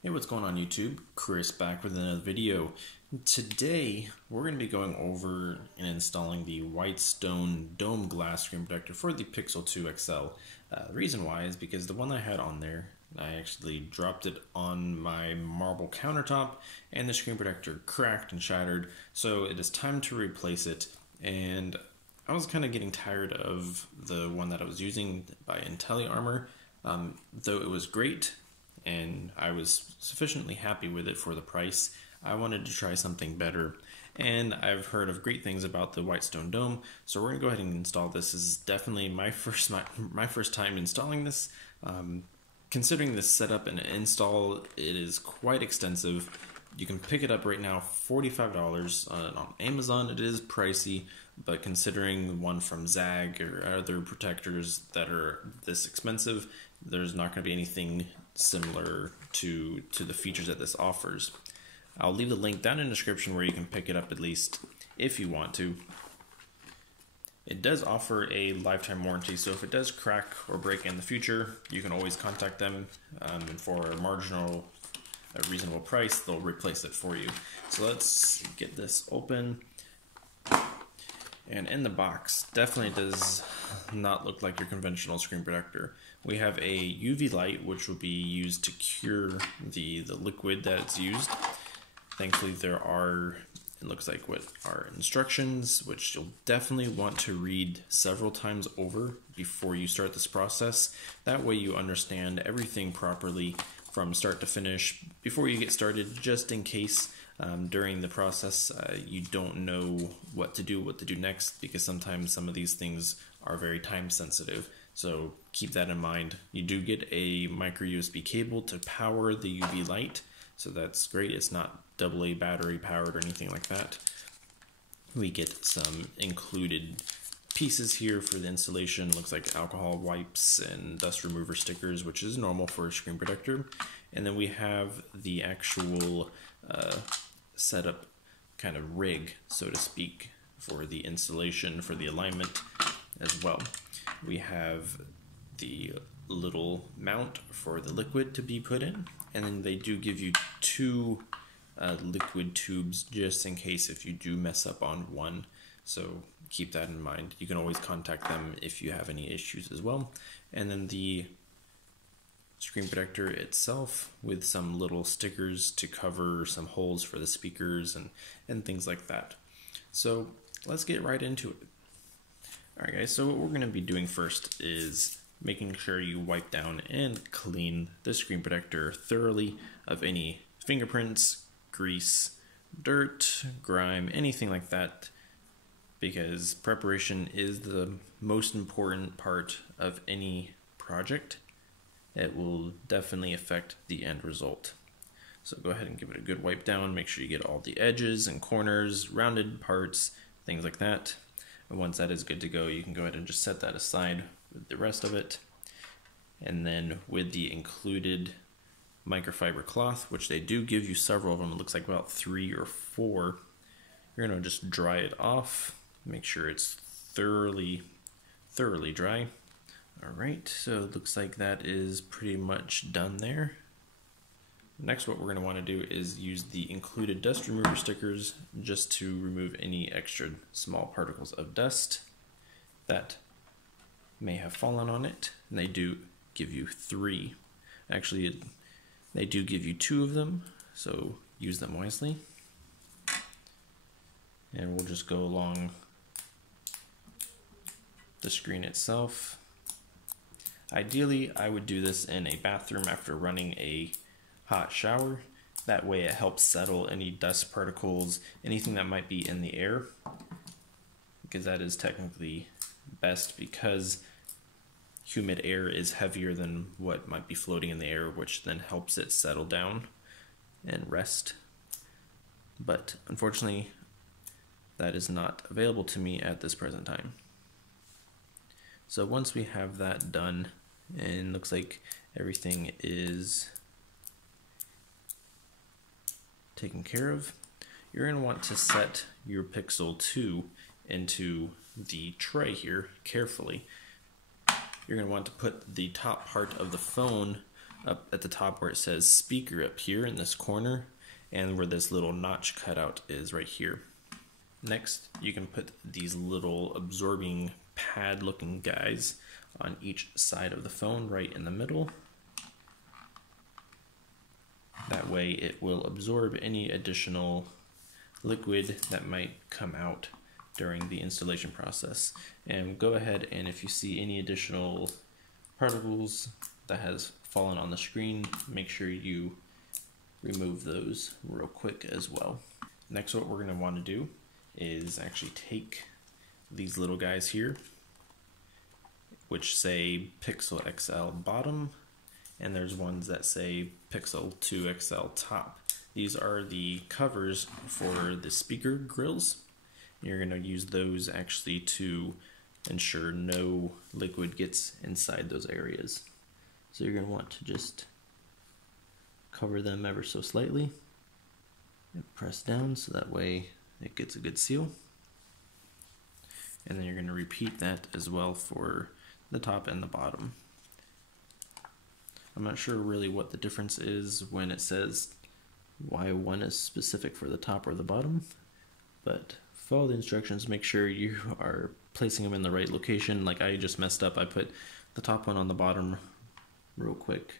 Hey, what's going on YouTube? Chris back with another video. Today, we're going to be going over and installing the Whitestone Dome glass screen protector for the Pixel 2 XL. The reason why is because the one I had on there, I actually dropped it on my marble countertop and the screen protector cracked and shattered, so it is time to replace it. And I was kind of getting tired of the one that I was using by IntelliArmor, though it was great and I was sufficiently happy with it for the price. I wanted to try something better, and I've heard of great things about the Whitestone Dome, so we're gonna go ahead and install this. This is definitely my first time installing this. Considering this setup and install, it is quite extensive. You can pick it up right now, $45 on Amazon. It is pricey, but considering one from Zag or other protectors that are this expensive, there's not going to be anything similar to the features that this offers. I'll leave the link down in the description where you can pick it up at least if you want to. It does offer a lifetime warranty, so if it does crack or break in the future, you can always contact them, and for a reasonable price, they'll replace it for you. So let's get this open. And in the box, definitely does not look like your conventional screen protector. We have a UV light, which will be used to cure the liquid that's used. Thankfully, there are, it looks like, what are instructions, which you'll definitely want to read several times over before you start this process. That way you understand everything properly from start to finish before you get started, just in case during the process you don't know what to do next, because sometimes some of these things are very time sensitive. So keep that in mind. You do get a micro USB cable to power the UV light, so that's great. It's not AA battery powered or anything like that. We get some included pieces here for the installation. Looks like alcohol wipes and dust remover stickers, which is normal for a screen protector. And then we have the actual setup kind of rig, so to speak, for the installation, for the alignment as well. We have the little mount for the liquid to be put in, and then they do give you two liquid tubes just in case if you do mess up on one, so keep that in mind. You can always contact them if you have any issues as well. And then the screen protector itself with some little stickers to cover some holes for the speakers and things like that. So let's get right into it. Alright guys, so what we're going to be doing first is making sure you wipe down and clean the screen protector thoroughly of any fingerprints, grease, dirt, grime, anything like that, because preparation is the most important part of any project. It will definitely affect the end result. So go ahead and give it a good wipe down. Make sure you get all the edges and corners, rounded parts, things like that. And once that is good to go, you can go ahead and just set that aside with the rest of it. And then with the included microfiber cloth, which they do give you several of them, it looks like about 3 or 4, you're going to just dry it off. Make sure it's thoroughly dry. Alright, so it looks like that is pretty much done there. Next, what we're going to want to do is use the included dust remover stickers just to remove any extra small particles of dust that may have fallen on it. And they do give you 3. Actually, they do give you 2 of them, so use them wisely. And we'll just go along the screen itself. Ideally, I would do this in a bathroom after running a hot shower. That way it helps settle any dust particles, anything that might be in the air, because that is technically best, because humid air is heavier than what might be floating in the air, which then helps it settle down and rest. But unfortunately, that is not available to me at this present time. So once we have that done, and looks like everything is taken care of, you're going to want to set your Pixel 2 into the tray here carefully. You're going to want to put the top part of the phone up at the top where it says speaker up here in this corner, and where this little notch cutout is right here. Next, you can put these little absorbing pad looking guys on each side of the phone right in the middle. That way it will absorb any additional liquid that might come out during the installation process. And go ahead, and if you see any additional particles that has fallen on the screen, make sure you remove those real quick as well. Next, what we're going to want to do is actually take these little guys here, which say Pixel XL bottom, and there's ones that say Pixel 2 XL top. These are the covers for the speaker grills. You're going to use those actually to ensure no liquid gets inside those areas. So you're going to want to just cover them ever so slightly and press down so that way it gets a good seal. And then you're going to repeat that as well for the top and the bottom. I'm not sure really what the difference is when it says why one is specific for the top or the bottom, but follow the instructions, make sure you are placing them in the right location. Like I just messed up, I put the top one on the bottom real quick,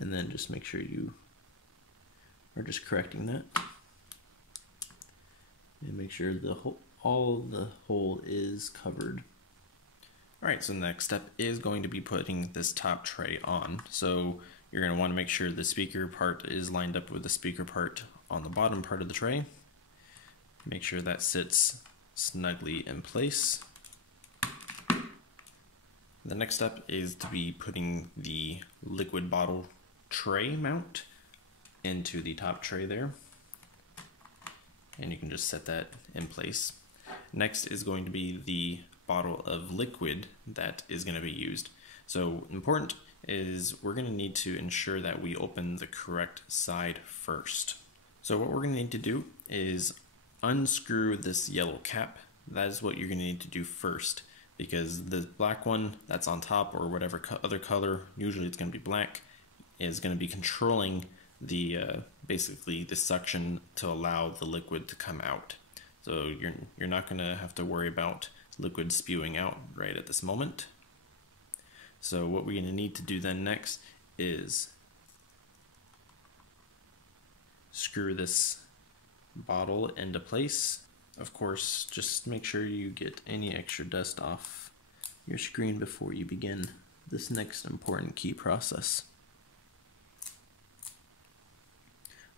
and then just make sure you are just correcting that. And make sure all the hole is covered. Alright, so the next step is going to be putting this top tray on. So you're going to want to make sure the speaker part is lined up with the speaker part on the bottom part of the tray. Make sure that sits snugly in place. The next step is to be putting the liquid bottle tray mount into the top tray there. And you can just set that in place. Next is going to be the bottle of liquid that is going to be used. So important is we're going to need to ensure that we open the correct side first. So what we're going to need to do is unscrew this yellow cap. That is what you're going to need to do first, because the black one that's on top, or whatever other color, usually it's going to be black, is going to be controlling the basically the suction to allow the liquid to come out. So you're not going to have to worry about liquid spewing out right at this moment. So what we're going to need to do then next is screw this bottle into place. Of course, just make sure you get any extra dust off your screen before you begin this next important key process.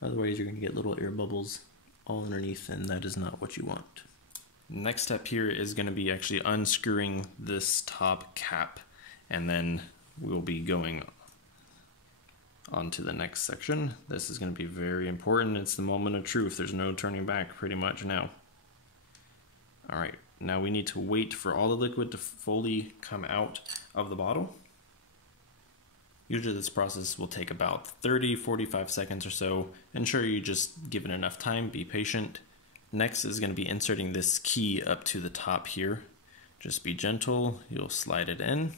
Otherwise, you're going to get little air bubbles all underneath, and that is not what you want. Next step here is going to be actually unscrewing this top cap, and then we'll be going on to the next section. This is going to be very important. It's the moment of truth. There's no turning back pretty much now. Alright, now we need to wait for all the liquid to fully come out of the bottle. Usually this process will take about 30-45 seconds or so. Ensure you just give it enough time, be patient. Next is going to be inserting this key up to the top here. Just be gentle, you'll slide it in.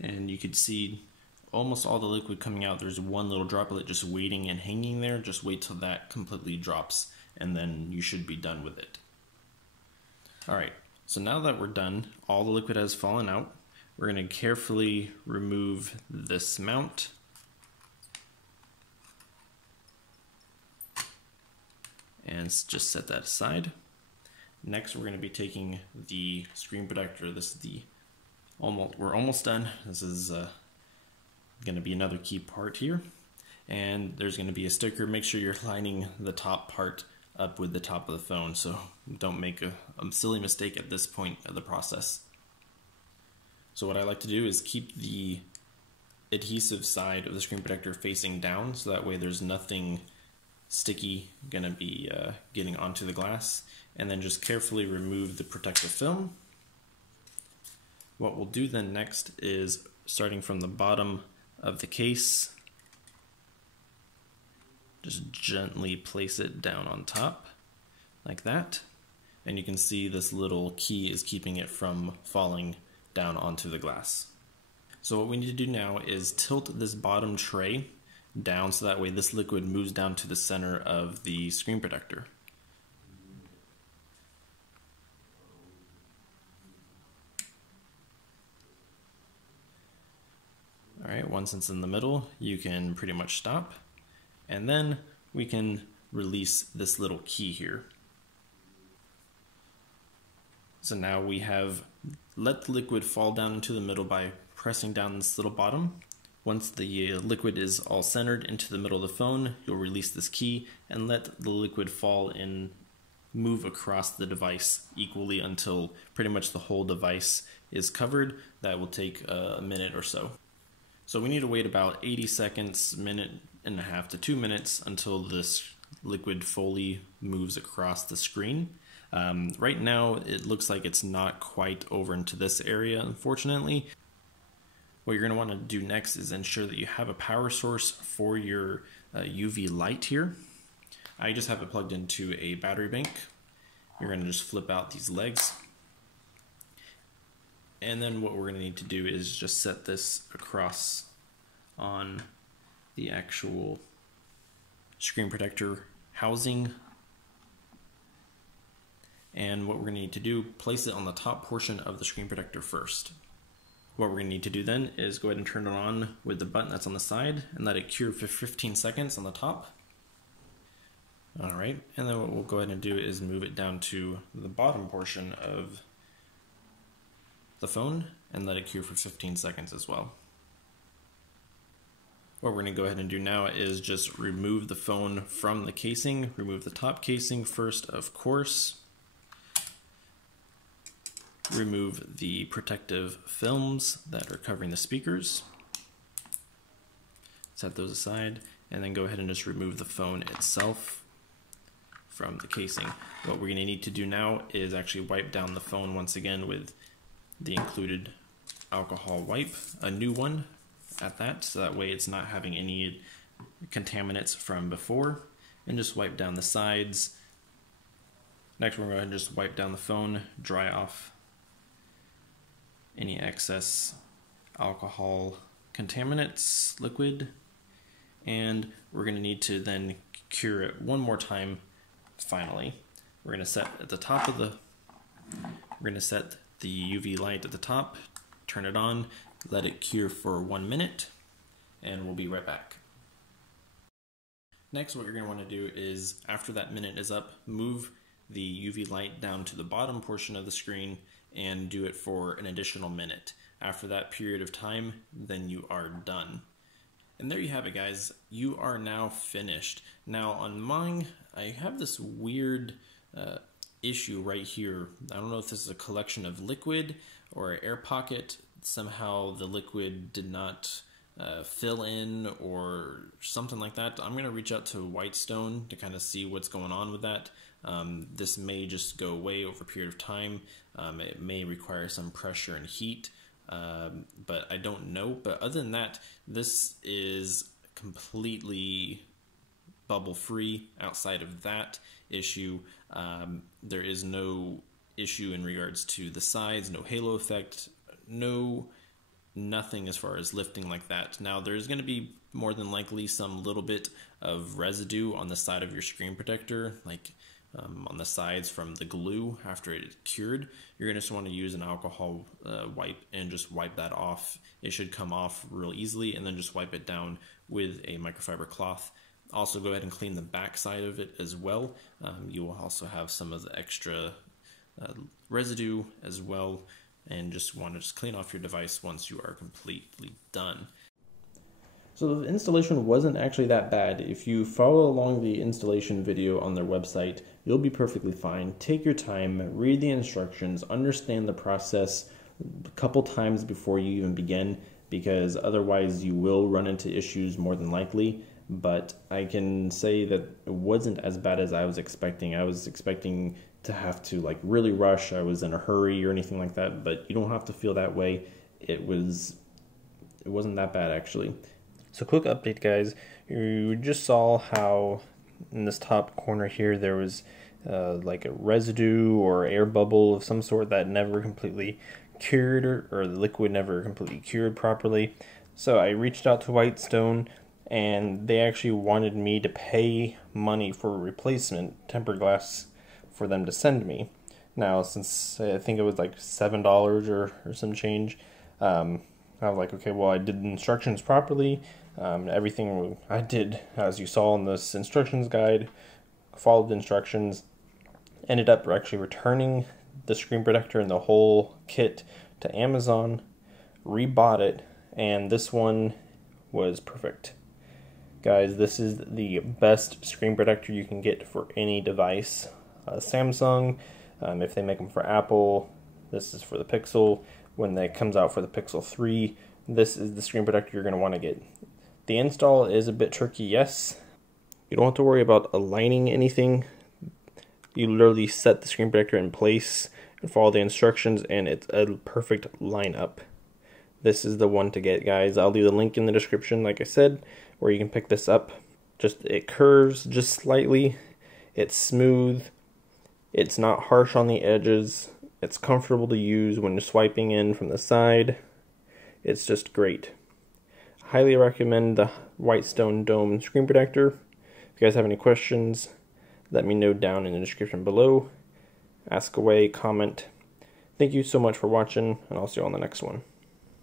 And you could see almost all the liquid coming out. There's one little droplet just waiting and hanging there. Just wait till that completely drops, and then you should be done with it. Alright, so now that we're done, all the liquid has fallen out. We're going to carefully remove this mount. And just set that aside. Next, we're going to be taking the screen protector. This is we're almost done. This is going to be another key part here. And there's going to be a sticker. Make sure you're lining the top part up with the top of the phone, so don't make a silly mistake at this point of the process. So what I like to do is keep the adhesive side of the screen protector facing down, so that way there's nothing sticky going to be getting onto the glass, and then just carefully remove the protective film. What we'll do then next is, starting from the bottom of the case, just gently place it down on top like that, and you can see this little key is keeping it from falling down onto the glass. So what we need to do now is tilt this bottom tray down so that way this liquid moves down to the center of the screen protector. Alright, once it's in the middle, you can pretty much stop. And then we can release this little key here. So now we have let the liquid fall down into the middle by pressing down this little bottom. Once the liquid is all centered into the middle of the phone, you'll release this key and let the liquid fall and move across the device equally until pretty much the whole device is covered. That will take a minute or so. So we need to wait about 80 seconds, minute and a half to 2 minutes until this liquid fully moves across the screen. Right now it looks like it's not quite over into this area, unfortunately. What you're going to want to do next is ensure that you have a power source for your UV light here. I just have it plugged into a battery bank. You're going to just flip out these legs. And then what we're going to need to do is just set this across on the actual screen protector housing. And what we're going to need to do, place it on the top portion of the screen protector first. What we're going to need to do then is go ahead and turn it on with the button that's on the side and let it cure for 15 seconds on the top. Alright, and then what we'll go ahead and do is move it down to the bottom portion of the phone and let it cure for 15 seconds as well. What we're going to go ahead and do now is just remove the phone from the casing. Remove the top casing first, of course. Remove the protective films that are covering the speakers. Set those aside, and then go ahead and just remove the phone itself from the casing. What we're going to need to do now is actually wipe down the phone once again with the included alcohol wipe, a new one at that, so that way it's not having any contaminants from before, and just wipe down the sides. Next we're going to just wipe down the phone, dry off any excess alcohol contaminants, liquid, and we're going to need to then cure it one more time. Finally, we're going to set at the top of the, we're going to set the UV light at the top, turn it on, let it cure for 1 minute, and we'll be right back. Next, what you're going to want to do is, after that minute is up, move the UV light down to the bottom portion of the screen and do it for an additional minute. After that period of time, then you are done. And there you have it, guys. You are now finished. Now on mine, I have this weird issue right here. I don't know if this is a collection of liquid or air pocket. Somehow the liquid did not fill in or something like that. I'm going to reach out to Whitestone to kind of see what's going on with that. This may just go away over a period of time. It may require some pressure and heat, but I don't know. But other than that, this is completely bubble free. Outside of that issue, there is no issue in regards to the sides, no halo effect, nothing as far as lifting like that. Now there's going to be more than likely some little bit of residue on the side of your screen protector, like on the sides from the glue after it cured. You're going to just want to use an alcohol wipe and just wipe that off. It should come off real easily, and then just wipe it down with a microfiber cloth. Also go ahead and clean the back side of it as well. You will also have some of the extra residue as well, and just want to clean off your device once you are completely done. So the installation wasn't actually that bad. If you follow along the installation video on their website, you'll be perfectly fine. Take your time, read the instructions, understand the process a couple times before you even begin, because otherwise you will run into issues more than likely. But I can say that it wasn't as bad as I was expecting. I was expecting to have to like really rush. I was in a hurry or anything like that, but you don't have to feel that way. It wasn't that bad actually. So quick update, guys. You just saw how in this top corner here there was like a residue or air bubble of some sort that never completely cured or the liquid never completely cured properly. So I reached out to Whitestone, and they actually wanted me to pay money for a replacement tempered glass for them to send me. Now, since I think it was like $7 or some change, I was like, okay, well, I did the instructions properly. Everything I did, as you saw in this instructions guide, followed the instructions. Ended up actually returning the screen protector and the whole kit to Amazon, rebought it, and this one was perfect. Guys, this is the best screen protector you can get for any device. Samsung, if they make them for Apple, this is for the Pixel. When it comes out for the Pixel 3, this is the screen protector you're going to want to get. The install is a bit tricky, yes. You don't have to worry about aligning anything. You literally set the screen protector in place and follow the instructions, and it's a perfect lineup. This is the one to get, guys. I'll leave the link in the description, like I said, where you can pick this up. It curves just slightly. It's smooth. It's not harsh on the edges. It's comfortable to use when you're swiping in from the side. It's just great. Highly recommend the Whitestone Dome screen protector. If you guys have any questions, let me know down in the description below. Ask away, comment. Thank you so much for watching, and I'll see you on the next one.